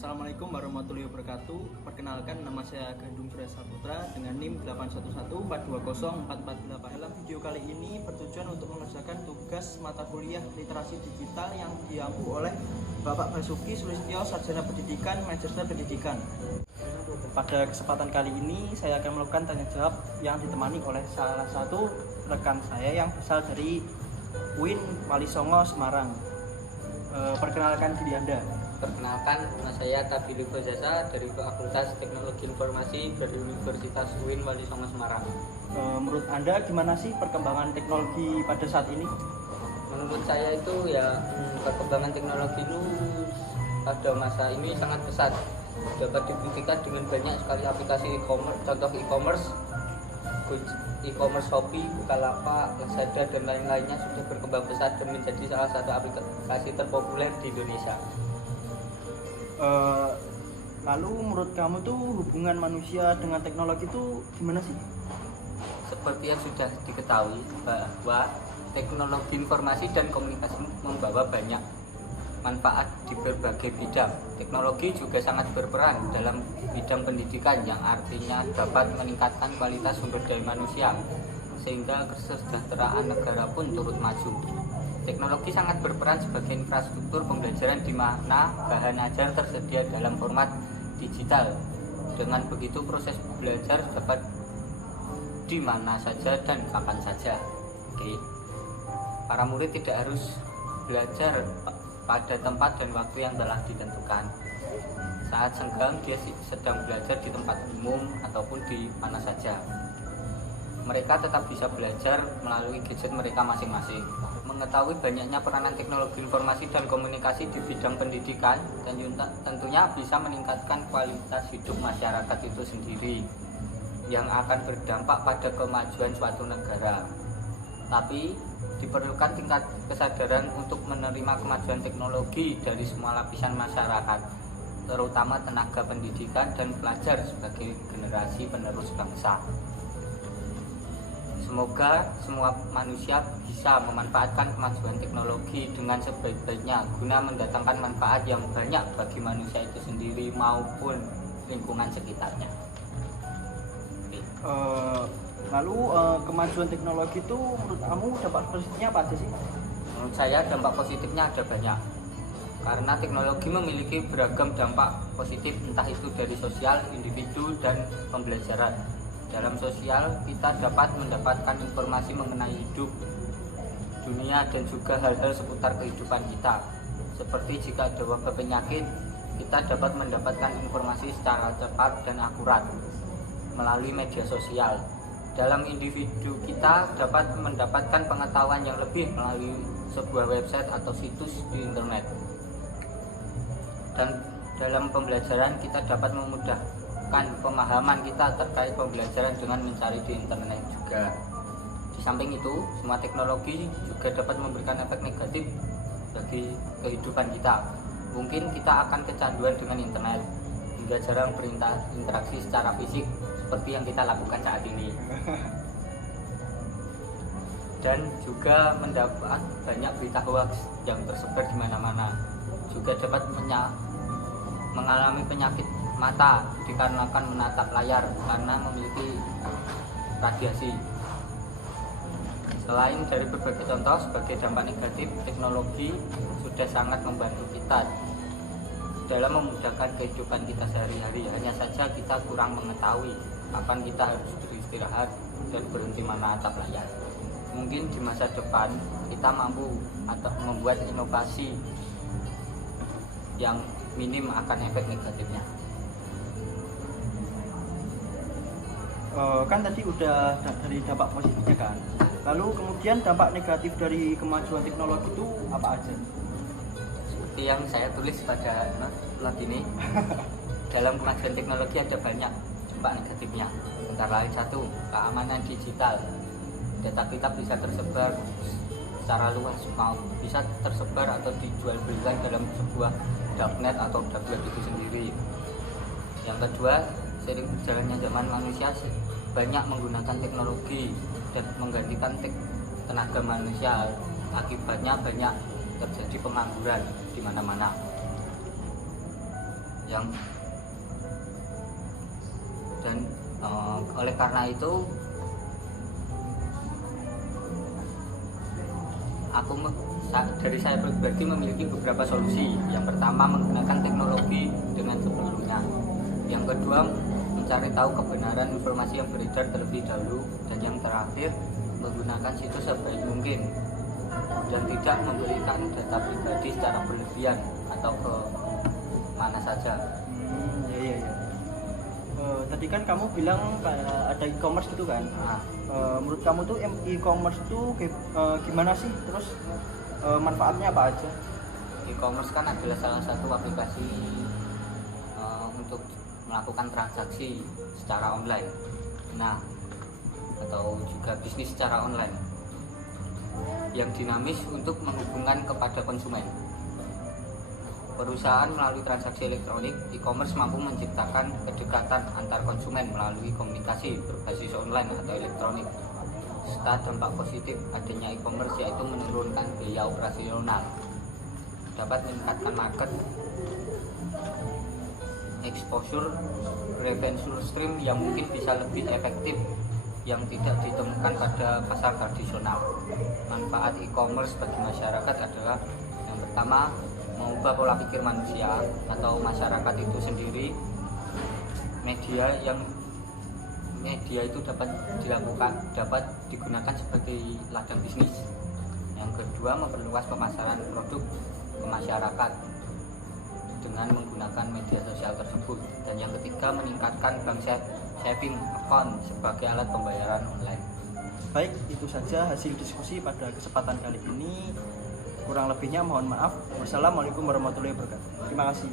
Assalamualaikum warahmatullahi wabarakatuh. Perkenalkan, nama saya Gandung Surya Saputra dengan NIM 811420448. Dalam video kali ini bertujuan untuk mengerjakan tugas mata kuliah literasi digital yang diampu oleh Bapak Basuki Sulistyo, Sarjana Pendidikan, Magister Pendidikan. Pada kesempatan kali ini saya akan melakukan tanya jawab yang ditemani oleh salah satu rekan saya yang berasal dari UIN Walisongo, Semarang. Perkenalkan diri Anda. Perkenalkan, nama saya Tabili Fazasa dari Fakultas Teknologi Informasi dari Universitas UIN Walisongo, Semarang. Menurut Anda gimana sih perkembangan teknologi pada saat ini? Menurut saya itu perkembangan teknologi itu pada masa ini sangat pesat. Dapat dibuktikan dengan banyak sekali aplikasi e-commerce, contoh e-commerce Shopee, Bukalapak, Lazada dan lain-lainnya sudah berkembang pesat dan menjadi salah satu aplikasi terpopuler di Indonesia. Lalu menurut kamu tuh hubungan manusia dengan teknologi itu gimana sih? Seperti yang sudah diketahui bahwa teknologi informasi dan komunikasi membawa banyak manfaat di berbagai bidang. Teknologi juga sangat berperan dalam bidang pendidikan yang artinya dapat meningkatkan kualitas sumber daya manusia sehingga kesejahteraan negara pun turut maju. Teknologi sangat berperan sebagai infrastruktur pembelajaran di mana bahan ajar tersedia dalam format digital. Dengan begitu proses belajar dapat di mana saja dan kapan saja. Para murid tidak harus belajar pada tempat dan waktu yang telah ditentukan. Saat senggang dia sedang belajar di tempat umum ataupun di mana saja. Mereka tetap bisa belajar melalui gadget mereka masing-masing. Mengetahui banyaknya peranan teknologi informasi dan komunikasi di bidang pendidikan dan tentunya bisa meningkatkan kualitas hidup masyarakat itu sendiri yang akan berdampak pada kemajuan suatu negara. Tapi diperlukan tingkat kesadaran untuk menerima kemajuan teknologi dari semua lapisan masyarakat, terutama tenaga pendidikan dan pelajar sebagai generasi penerus bangsa. Semoga semua manusia bisa memanfaatkan kemajuan teknologi dengan sebaik-baiknya guna mendatangkan manfaat yang banyak bagi manusia itu sendiri maupun lingkungan sekitarnya. Lalu kemajuan teknologi itu menurut kamu dampak positifnya apa aja sih? Menurut saya dampak positifnya ada banyak. Karena teknologi memiliki beragam dampak positif, entah itu dari sosial, individu, dan pembelajaran. Dalam sosial, kita dapat mendapatkan informasi mengenai hidup, dunia, dan juga hal-hal seputar kehidupan kita. Seperti jika ada wabah penyakit, kita dapat mendapatkan informasi secara cepat dan akurat melalui media sosial. Dalam individu, kita dapat mendapatkan pengetahuan yang lebih melalui sebuah website atau situs di internet. Dan dalam pembelajaran, kita dapat memudahkan pemahaman kita terkait pembelajaran dengan mencari di internet juga. Di samping itu, semua teknologi juga dapat memberikan efek negatif bagi kehidupan kita. Mungkin kita akan kecanduan dengan internet hingga jarang berinteraksi secara fisik seperti yang kita lakukan saat ini. Dan juga mendapat banyak berita hoax yang tersebar di mana-mana. Juga dapat mengalami penyakit mata dikarenakan menatap layar karena memiliki radiasi. Selain dari berbagai contoh sebagai dampak negatif, teknologi sudah sangat membantu kita dalam memudahkan kehidupan kita sehari-hari. Hanya saja kita kurang mengetahui kapan kita harus beristirahat dan berhenti menatap layar. Mungkin di masa depan kita mampu atau membuat inovasi yang minim akan efek negatifnya. Kan tadi udah dari dampak positifnya kan. Lalu kemudian dampak negatif dari kemajuan teknologi itu apa aja? Seperti yang saya tulis pada slide ini, dalam kemajuan teknologi ada banyak dampak negatifnya. Antara lain satu, keamanan digital. Data kita bisa tersebar secara luas, bisa tersebar atau dijual belikan dalam sebuah darknet atau dark web itu sendiri. Yang kedua, seiring berjalannya zaman manusia banyak menggunakan teknologi dan menggantikan tenaga manusia. Akibatnya banyak terjadi pengangguran di mana-mana. yang dan oleh karena itu dari saya pribadi memiliki beberapa solusi. Yang pertama, menggunakan teknologi dengan sebelumnya. Yang kedua, mencari tahu kebenaran informasi yang beredar terlebih dahulu. Dan yang terakhir, menggunakan situs sebaik mungkin dan tidak memberikan data pribadi secara berlebihan atau ke mana saja. Iya. Tadi kan kamu bilang kayak ada e-commerce gitu kan. Menurut kamu tuh e-commerce tuh gimana sih? Terus manfaatnya apa aja? E-commerce kan adalah salah satu aplikasi untuk melakukan transaksi secara online. Nah, atau juga bisnis secara online yang dinamis untuk menghubungkan kepada konsumen. Perusahaan melalui transaksi elektronik, e-commerce mampu menciptakan kedekatan antar konsumen melalui komunikasi berbasis online atau elektronik. Serta dampak positif adanya e-commerce yaitu menurunkan biaya operasional, dapat meningkatkan market exposure, revenue stream yang mungkin bisa lebih efektif yang tidak ditemukan pada pasar tradisional. Manfaat e-commerce bagi masyarakat adalah yang pertama, mengubah pola pikir manusia atau masyarakat itu sendiri. Media itu dapat digunakan sebagai ladang bisnis. Yang kedua, memperluas pemasaran produk ke masyarakat dengan menggunakan media sosial tersebut. Dan yang ketiga, meningkatkan bank saving account sebagai alat pembayaran online. Baik, itu saja hasil diskusi pada kesempatan kali ini. Kurang lebihnya mohon maaf. Wassalamualaikum warahmatullahi wabarakatuh. Terima kasih.